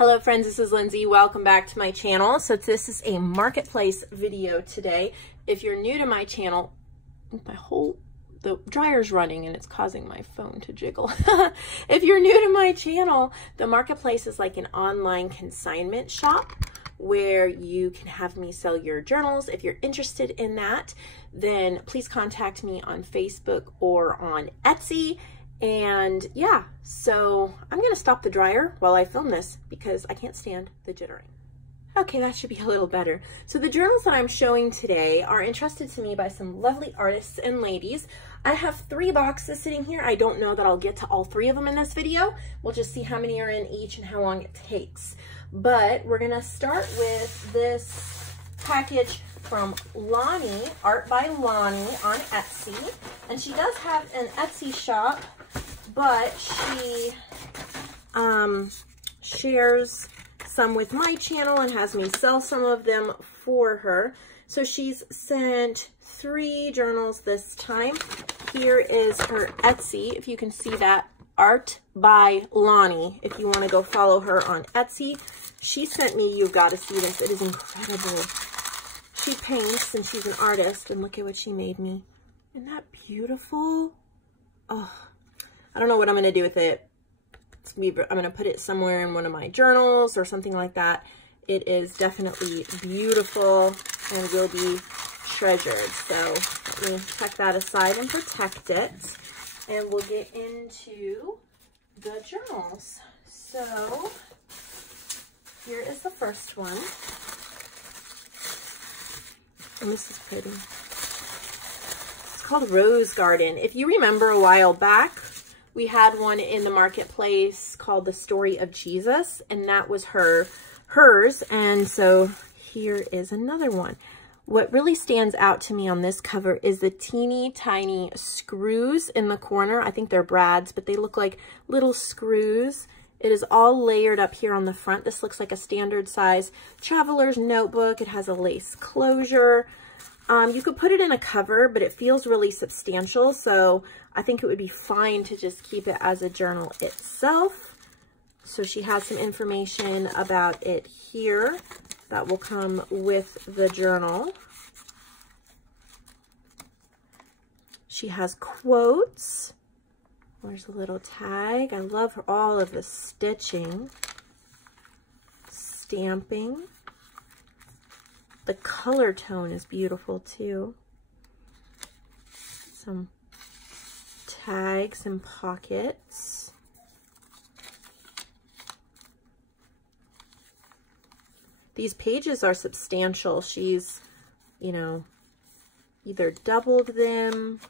Hello friends, this is Lindsay. Welcome back to my channel. So this is a marketplace video today. If you're new to my channel, the dryer's running and it's causing my phone to jiggle. If you're new to my channel, the marketplace is like an online consignment shop where you can have me sell your journals. If you're interested in that, then please contact me on Facebook or on Etsy. And yeah, so I'm gonna stop the dryer while I film this because I can't stand the jittering. Okay, that should be a little better. So the journals that I'm showing today are entrusted to me by some lovely artists and ladies. I have 3 boxes sitting here. I don't know that I'll get to all 3 of them in this video. We'll just see how many are in each and how long it takes. But we're gonna start with this package from Lonnie, Art by Lonnie on Etsy. And she does have an Etsy shop, but she shares some with my channel and has me sell some of them for her. So she's sent 3 journals this time. Here is her Etsy, if you can see that, Art by Lonnie, if you want to go follow her on Etsy. She sent me, you've got to see this, it is incredible. She paints and she's an artist, and look at what she made me. Isn't that beautiful? Oh, I don't know what I'm going to do with it. I'm going to put it somewhere in one of my journals or something like that. It is definitely beautiful and will be treasured. So let me tuck that aside and protect it. And we'll get into the journals. So here is the first one. And this is pretty. It's called Rose Garden. If you remember a while back, we had one in the marketplace called The Story of Jesus, and that was hers. And so here is another one. What really stands out to me on this cover is the teeny tiny screws in the corner. I think they're brads, but they look like little screws. It is all layered up here on the front. This looks like a standard size traveler's notebook. It has a lace closure. You could put it in a cover, but it feels really substantial, so I think it would be fine to just keep it as a journal itself. So she has some information about it here that will come with the journal. She has quotes. There's a little tag. I love all of the stitching, stamping. The color tone is beautiful too. Some tags and pockets. These pages are substantial. She's, you know, either doubled them,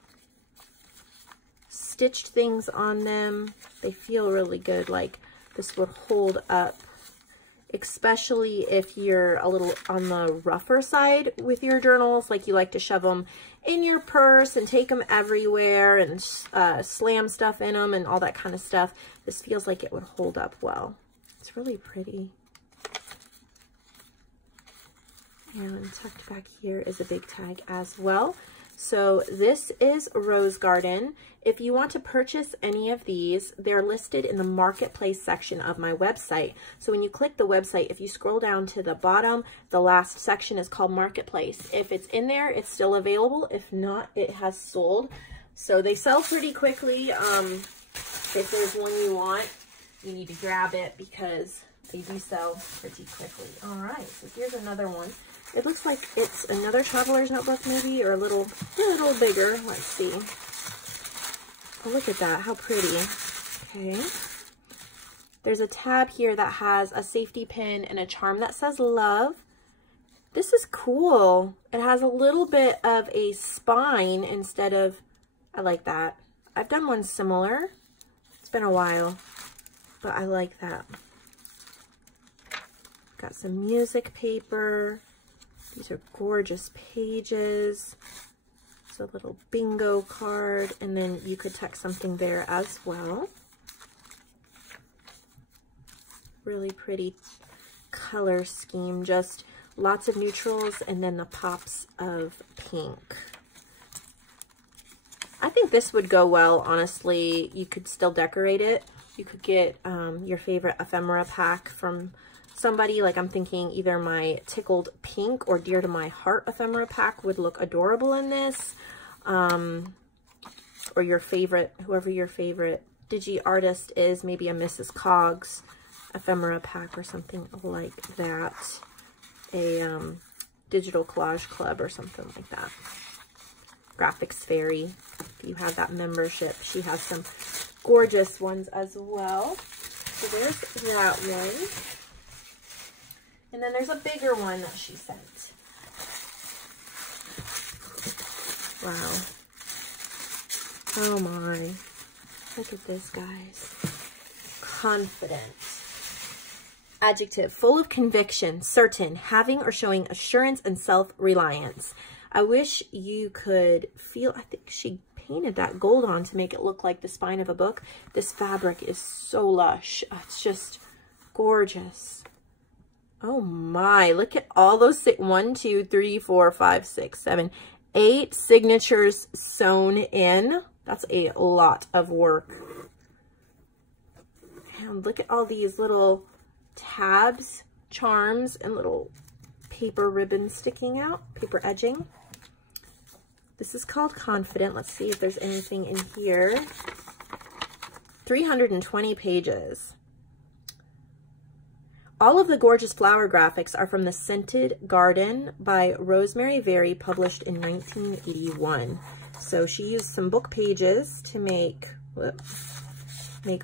stitched things on them. They feel really good, like this would hold up, especially if you're a little on the rougher side with your journals, like you like to shove them in your purse and take them everywhere and slam stuff in them and all that kind of stuff. This feels like it would hold up well. It's really pretty. And tucked back here is a big tag as well. So this is Rose Garden. If you want to purchase any of these, they're listed in the marketplace section of my website. So when you click the website, if you scroll down to the bottom, the last section is called Marketplace. If it's in there, it's still available. If not, it has sold. So they sell pretty quickly. If there's one you want, you need to grab it because they do sell pretty quickly. All right, so here's another one. It looks like it's another traveler's notebook maybe, or a little bigger. Let's see. Oh, look at that, how pretty. Okay. There's a tab here that has a safety pin and a charm that says love. This is cool. It has a little bit of a spine instead of, I like that. I've done one similar. It's been a while, but I like that. Got some music paper. These are gorgeous pages. It's a little bingo card, and then you could tuck something there as well. Really pretty color scheme, just lots of neutrals and then the pops of pink. I think this would go well, honestly. You could still decorate it. You could get your favorite ephemera pack from somebody. Like I'm thinking either my Tickled Pink or Dear to My Heart ephemera pack would look adorable in this. Or your favorite, whoever your favorite digi artist is, maybe a Mrs. Coggs ephemera pack or something like that. A digital collage club or something like that. Graphics Fairy, if you have that membership, she has some gorgeous ones as well. So there's that one. And then there's a bigger one that she sent. Wow. Oh my. Look at this, guys. Confident. Adjective, full of conviction, certain, having or showing assurance and self-reliance. I wish you could feel, I think she painted that gold on to make it look like the spine of a book. This fabric is so lush. It's just gorgeous. Oh my, look at all those, 1, 2, 3, 4, 5, 6, 7, 8 signatures sewn in. That's a lot of work. And look at all these little tabs, charms, and little paper ribbons sticking out, paper edging. This is called Confident. Let's see if there's anything in here. 320 pages. All of the gorgeous flower graphics are from The Scented Garden by Rosemary Very, published in 1981. So she used some book pages to make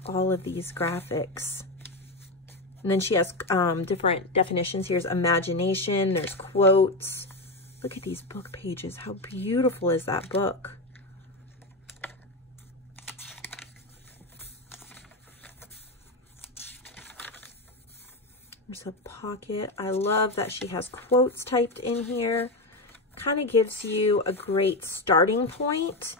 all of these graphics. And then she has different definitions. Here's imagination, there's quotes. Look at these book pages. How beautiful is that book? There's a pocket. I love that she has quotes typed in here. Kind of gives you a great starting point.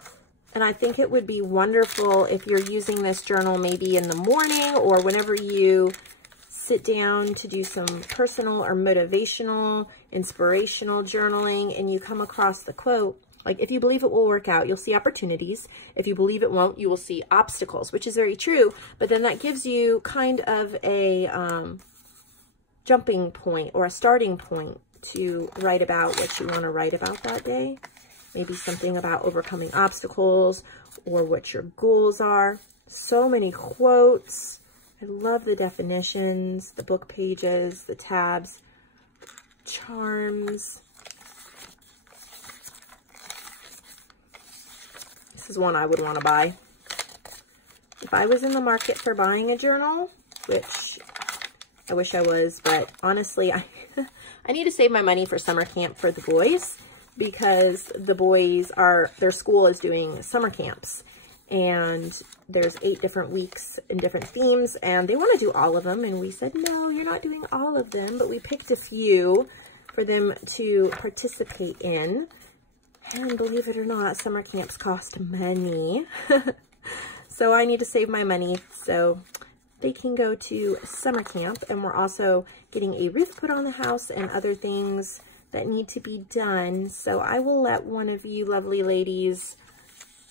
And I think it would be wonderful if you're using this journal maybe in the morning or whenever you sit down to do some personal or motivational, inspirational journaling, and you come across the quote. Like, if you believe it will work out, you'll see opportunities. If you believe it won't, you will see obstacles, which is very true. But then that gives you kind of a jumping point or a starting point to write about what you want to write about that day. Maybe something about overcoming obstacles or what your goals are. So many quotes. I love the definitions, the book pages, the tabs, charms. This is one I would want to buy. If I was in the market for buying a journal, which I wish I was, but honestly, I need to save my money for summer camp for the boys, because the boys their school is doing summer camps. And there's 8 different weeks and different themes, and they want to do all of them. And we said, no, you're not doing all of them, but we picked a few for them to participate in. And believe it or not, summer camps cost money. So I need to save my money so they can go to summer camp. And we're also getting a roof put on the house and other things that need to be done. So I will let one of you lovely ladies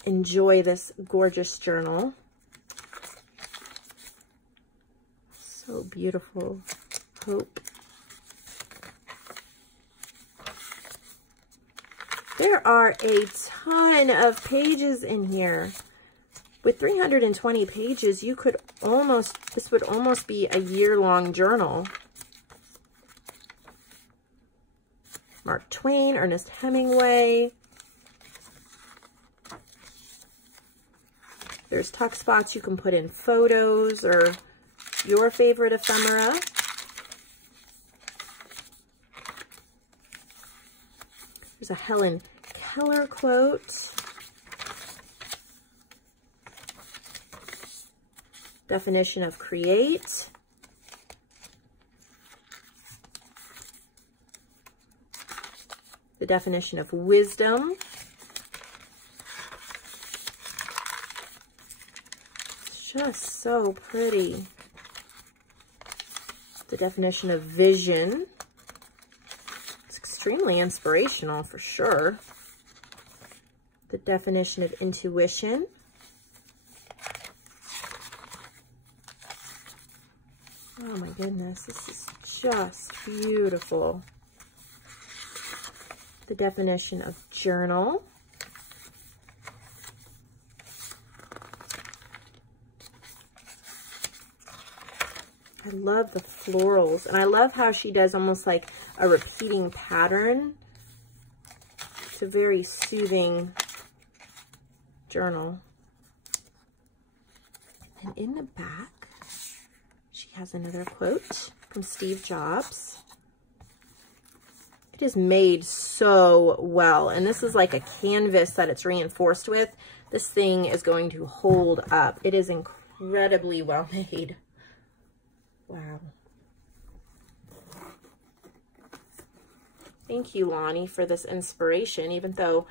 enjoy this gorgeous journal. So beautiful. Hope. There are a ton of pages in here. With 320 pages, you could this would almost be a year-long journal. Mark Twain, Ernest Hemingway. There's tuck spots you can put in photos or your favorite ephemera. There's a Helen Keller quote. Definition of create. The definition of wisdom. Just so pretty. The definition of vision. It's extremely inspirational for sure. The definition of intuition. Oh my goodness, this is just beautiful. The definition of journal. I love the florals, and I love how she does almost like a repeating pattern. It's a very soothing journal. And in the back, she has another quote from Steve Jobs. It is made so well, and this is like a canvas that it's reinforced with. This thing is going to hold up. It is incredibly well made. Wow. Thank you, Lonnie, for this inspiration. Even though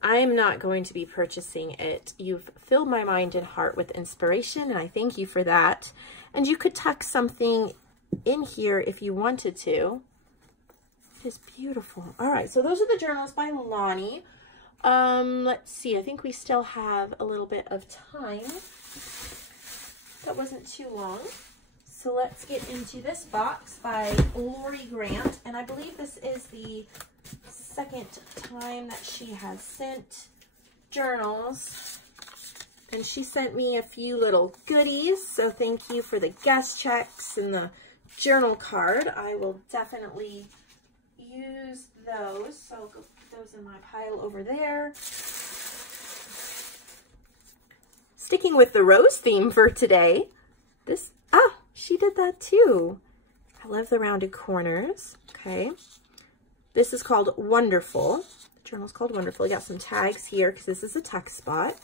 I'm not going to be purchasing it, you've filled my mind and heart with inspiration, and I thank you for that. And you could tuck something in here if you wanted to. It is beautiful. All right, so those are the journals by Lonnie. Let's see. I think we still have a little bit of time. That wasn't too long. So let's get into this box by Lori Grant, and I believe this is the second time that she has sent journals, and she sent me a few little goodies, so thank you for the guest checks and the journal card. I will definitely use those, so I'll go put those in my pile over there. Sticking with the rose theme for today, she did that too. I love the rounded corners. Okay. This is called Wonderful. The journal's called Wonderful. You got some tags here because this is a tuck spot.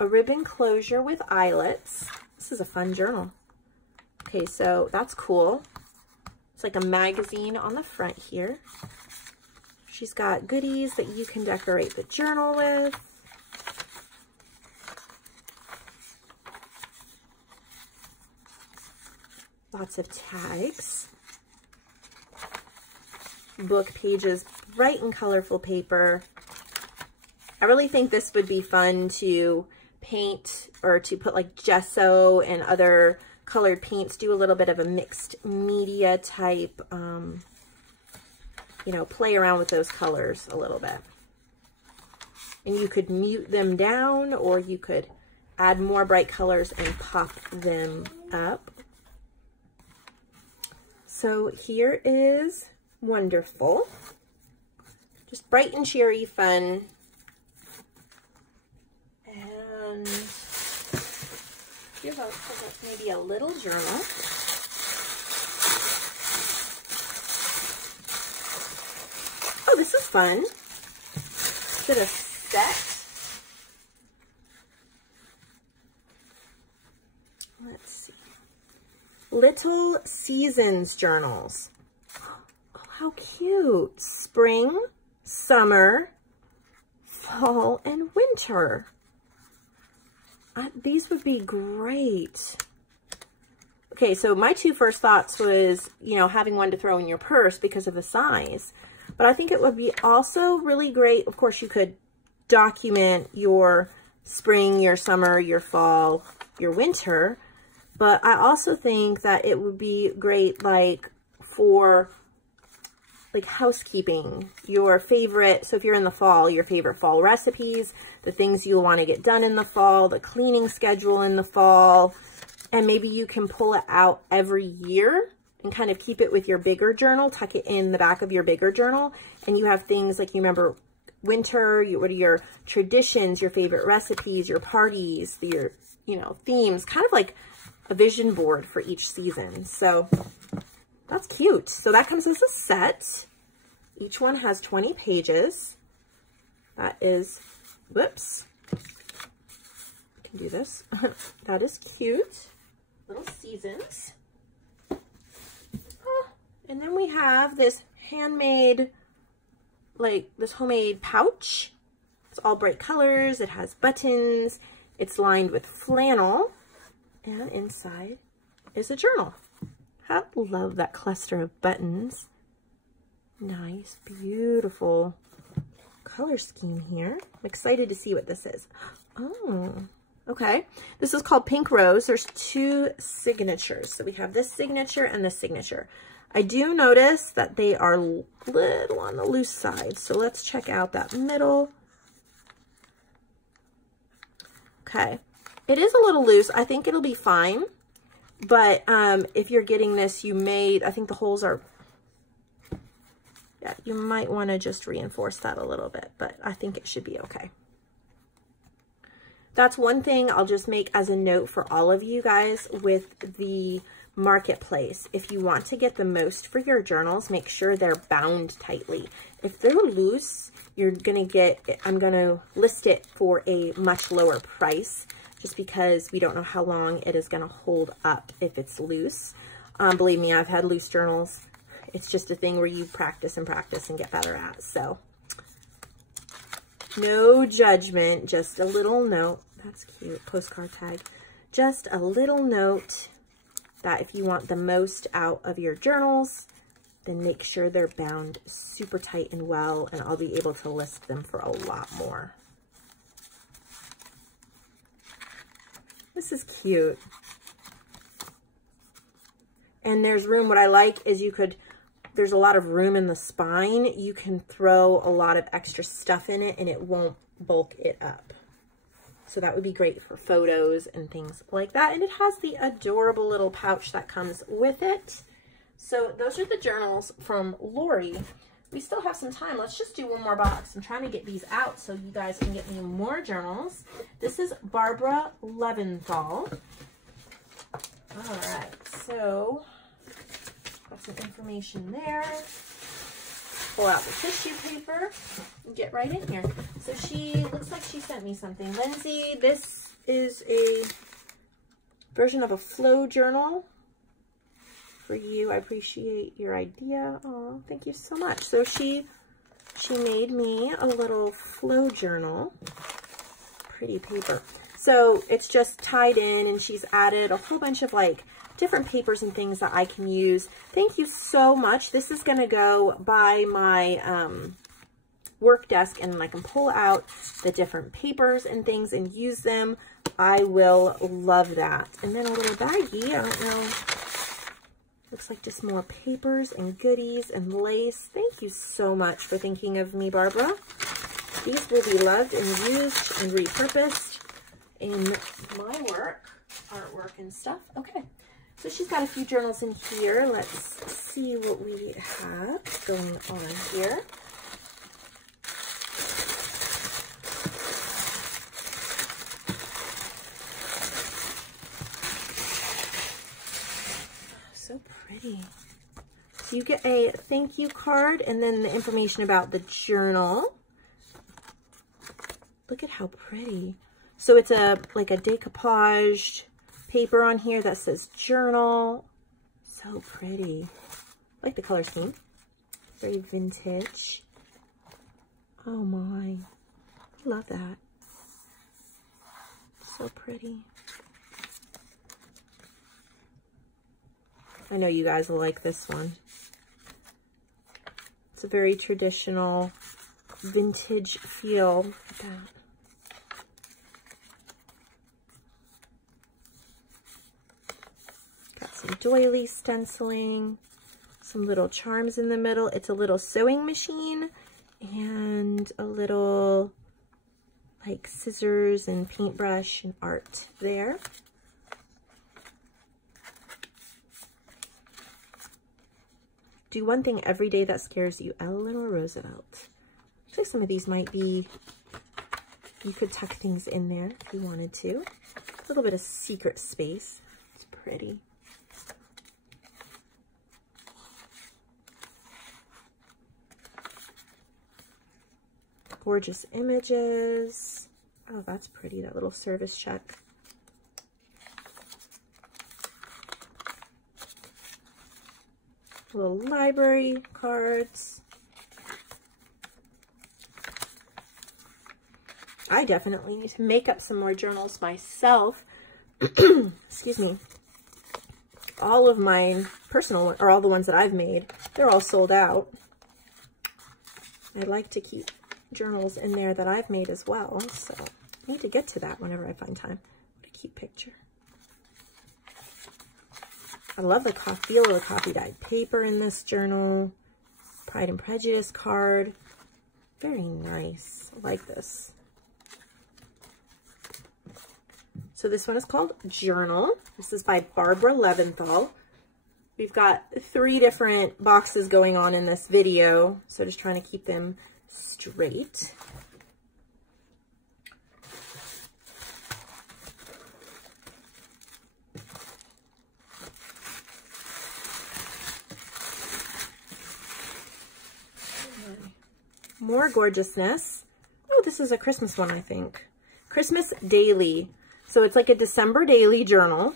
A ribbon closure with eyelets. This is a fun journal. Okay, so that's cool. It's like a magazine on the front here. She's got goodies that you can decorate the journal with. Lots of tags. Book pages, bright and colorful paper. I really think this would be fun to paint or to put like gesso and other colored paints, do a little bit of a mixed media type, you know, play around with those colors a little bit. And you could mute them down, or you could add more bright colors and pop them up. So here is Wonderful. Just bright and cheery fun. And here's maybe a little journal. Oh, this is fun. Is it a set? Let's see. Little Seasons journals. Oh, how cute. Spring, summer, fall, and winter. These would be great. Okay, so my two first thoughts was, you know, having one to throw in your purse because of the size. But I think it would be also really great. Of course, you could document your spring, your summer, your fall, your winter. But I also think that it would be great, like, for, like, housekeeping. Your favorite, so if you're in the fall, your favorite fall recipes, the things you'll want to get done in the fall, the cleaning schedule in the fall, and maybe you can pull it out every year and kind of keep it with your bigger journal, tuck it in the back of your bigger journal, and you have things like, you remember winter, what are your traditions, your favorite recipes, your parties, your, you know, themes, kind of like a vision board for each season. So that's cute. So that comes as a set. Each one has 20 pages. That is, whoops, I can do this. That is cute. Little Seasons. Oh, and then we have this handmade, like this homemade pouch. It's all bright colors. It has buttons. It's lined with flannel. And inside is a journal. I love that cluster of buttons. Nice, beautiful color scheme here. I'm excited to see what this is. Oh, Okay, this is called Pink Rose. There's 2 signatures. So we have this signature and this signature. I do notice that they are a little on the loose side. So let's check out that middle. Okay, it is a little loose. I think it'll be fine. But if you're getting this, I think the holes are, yeah, you might want to just reinforce that a little bit, but I think it should be okay. That's one thing I'll just make as a note for all of you guys with the marketplace. If you want to get the most for your journals, make sure they're bound tightly. If they're loose, you're going to get, I'm going to list it for a much lower price just because we don't know how long it is going to hold up if it's loose. Believe me, I've had loose journals. It's just a thing where you practice and practice and get better at. So no judgment, just a little note. That's cute, postcard tag. Just a little note that if you want the most out of your journals, then make sure they're bound super tight and well, and I'll be able to list them for a lot more. This is cute. And there's room. What I like is there's a lot of room in the spine. You can throw a lot of extra stuff in it and it won't bulk it up. So that would be great for photos and things like that. And it has the adorable little pouch that comes with it. So those are the journals from Lori. We still have some time. Let's just do one more box. I'm trying to get these out so you guys can get me more journals. This is Barbara Leventhal. All right, so got some information there. Pull out the tissue paper and get right in here. So looks like she sent me something. Lindsay, this is a version of a flow journal for you. I appreciate your idea. Oh, thank you so much. So she made me a little flow journal. Pretty paper. So it's just tied in and she's added a whole bunch of like different papers and things that I can use. Thank you so much. This is going to go by my work desk and I can pull out the different papers and things and use them. I will love that. And then a little baggie. I don't know. Looks like just more papers and goodies and lace. Thank you so much for thinking of me, Barbara. These will be loved and used and repurposed in my work, artwork and stuff. Okay. So she's got a few journals in here. Let's see what we have going on here. So pretty. So you get a thank you card and then the information about the journal. Look at how pretty. So it's like a decoupaged paper on here that says journal. So pretty. I like the color scheme. Very vintage. Oh my. I love that. So pretty. I know you guys will like this one. It's a very traditional vintage feel. Look at that. Doily stenciling, some little charms in the middle. It's a little sewing machine and a little like scissors and paintbrush and art there. Do one thing every day that scares you, Eleanor Roosevelt. I think some of these might be, you could tuck things in there if you wanted to. A little bit of secret space. It's pretty. Gorgeous images. Oh, that's pretty, that little service check. Little library cards. I definitely need to make up some more journals myself. Excuse me. All of mine, personal, or all the ones that I've made, they're all sold out. I'd like to keep journals in there that I've made as well, so I need to get to that whenever I find time. Cute picture. I love the feel of the coffee dyed paper in this journal. Pride and Prejudice card. Very nice. I like this. So this one is called Journal. This is by Barbara Leventhal. We've got 3 different boxes going on in this video, so just trying to keep them straight. More gorgeousness. Oh, this is a Christmas one, I think. Christmas Daily. So it's like a December daily journal.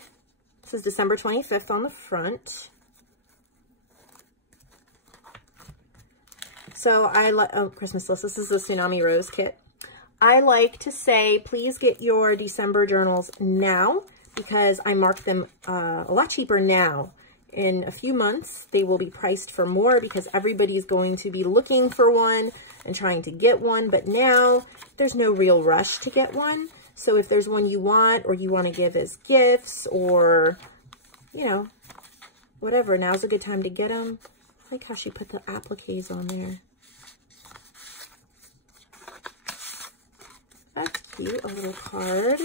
This is December 25th on the front. So I like, oh, Christmas list. This is the Tsunami Rose kit. I like to say, please get your December journals now because I mark them a lot cheaper now. In a few months, they will be priced for more because everybody's going to be looking for one and trying to get one. But now there's no real rush to get one. So if there's one you want or you want to give as gifts or, you know, whatever, now's a good time to get them. I like how she put the appliques on there. That's cute, a little card.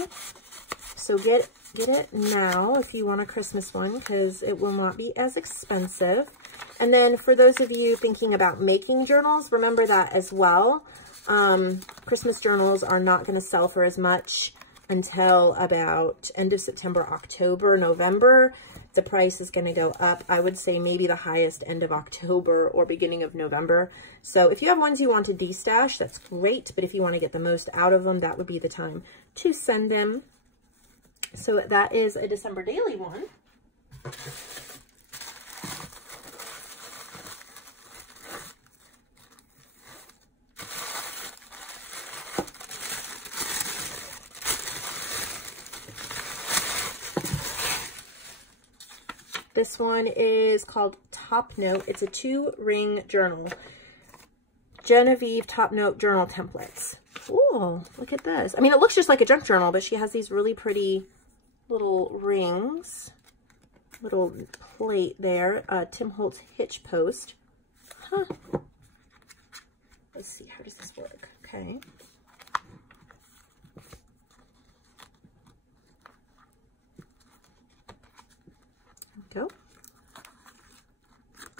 So get it now if you want a Christmas one because it will not be as expensive. And then for those of you thinking about making journals, remember that as well. Christmas journals are not going to sell for as much until about end of September, October, November. The price is going to go up. I would say maybe the highest end of October or beginning of November. So if you have ones you want to destash, that's great. But if you want to get the most out of them, that would be the time to send them. So that is a December daily one. This one is called Top Note. It's a 2-ring journal. Genevieve Top Note journal templates. Cool. Look at this. I mean, it looks just like a junk journal, but she has these really pretty little rings. Little plate there. Tim Holtz hitch post. Huh. Let's see. How does this work? Okay. Go.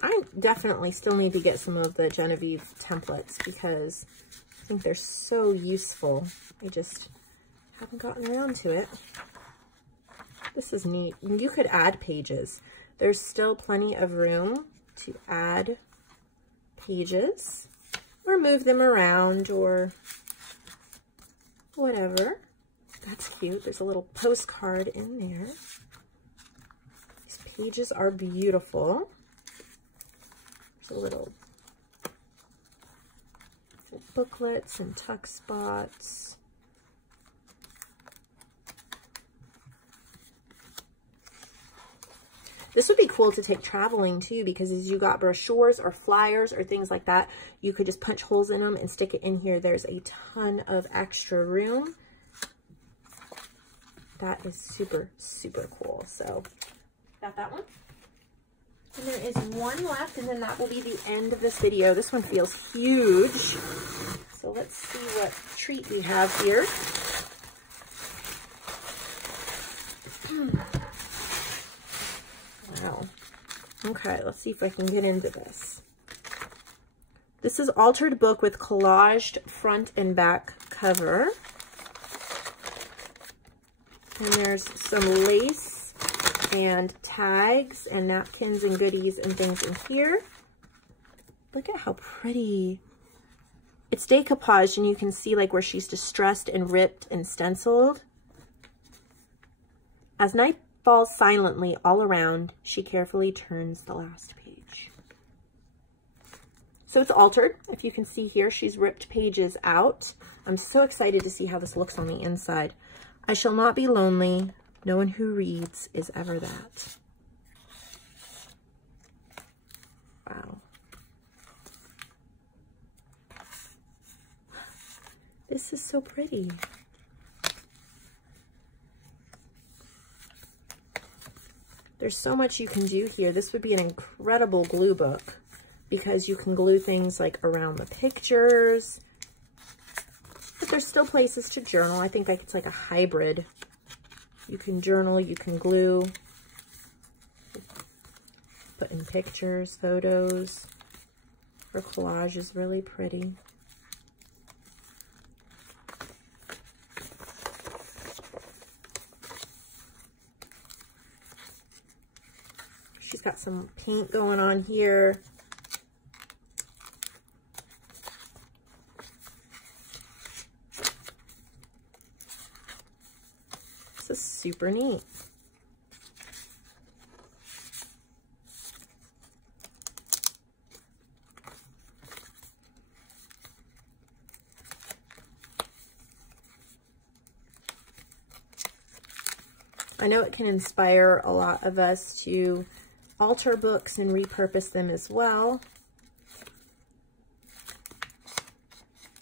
I definitely still need to get some of the Genevieve templates because I think they're so useful. I just haven't gotten around to it. This is neat. You could add pages. There's still plenty of room to add pages or move them around or whatever. That's cute. There's a little postcard in there. Pages are beautiful. There's a little booklets and tuck spots. This would be cool to take traveling too, because as you got brochures or flyers or things like that, you could just punch holes in them and stick it in here. There's a ton of extra room. That is super, super cool. So got that one. And there is one left, and then that will be the end of this video. This one feels huge. So let's see what treat we have here. Wow. Okay, let's see if I can get into this. This is altered book with collaged front and back cover. And there's some lace and tags and napkins and goodies and things in here. Look at how pretty. It's decoupage, and you can see like where she's distressed and ripped and stenciled. As night falls silently all around, she carefully turns the last page. So it's altered. If you can see here, she's ripped pages out. I'm so excited to see how this looks on the inside. I shall not be lonely. No one who reads is ever that. Wow. This is so pretty. There's so much you can do here. This would be an incredible glue book because you can glue things like around the pictures, but there's still places to journal. I think like it's like a hybrid. You can journal, you can glue, put in pictures, photos. Her collage is really pretty. She's got some paint going on here. This is super neat. I know it can inspire a lot of us to alter books and repurpose them as well.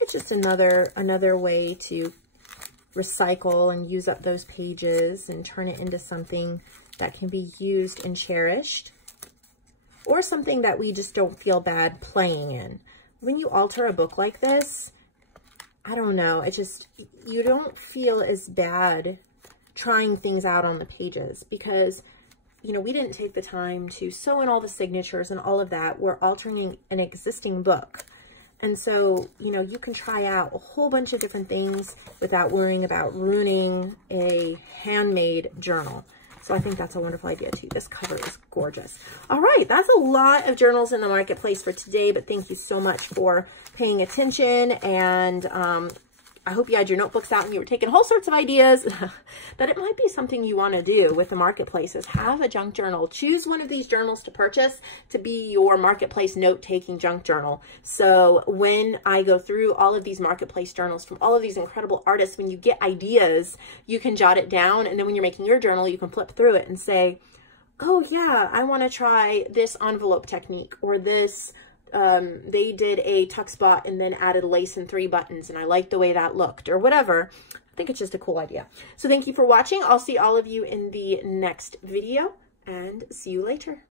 It's just another way to recycle and use up those pages and turn it into something that can be used and cherished, or something that we just don't feel bad playing in. When you alter a book like this, I don't know, it just, you don't feel as bad trying things out on the pages because, you know, we didn't take the time to sew in all the signatures and all of that. We're altering an existing book. And so, you know, you can try out a whole bunch of different things without worrying about ruining a handmade journal. So I think that's a wonderful idea too. This cover is gorgeous. All right, that's a lot of journals in the marketplace for today, but thank you so much for paying attention, and I hope you had your notebooks out and you were taking all sorts of ideas that it might be something you want to do with the marketplace is have a junk journal. Choose one of these journals to purchase to be your marketplace note-taking junk journal. So when I go through all of these marketplace journals from all of these incredible artists, when you get ideas, you can jot it down. And then when you're making your journal, you can flip through it and say, oh yeah, I want to try this envelope technique, or this they did a tuck spot and then added lace and 3 buttons, and I like the way that looked, or whatever. I think it's just a cool idea. So thank you for watching. I'll see all of you in the next video, and see you later.